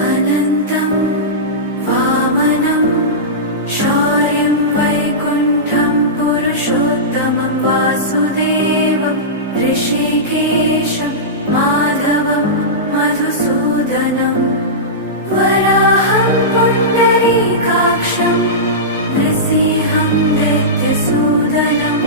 अनन्तं वामनं शौर्यं वैकुण्ठं पुरुषोत्तमं वासुदेवं ऋषिकेशं माधवं मधुसूदनं वराहं पुण्डरीकाक्षं नृसिंहं दैत्यसूदनं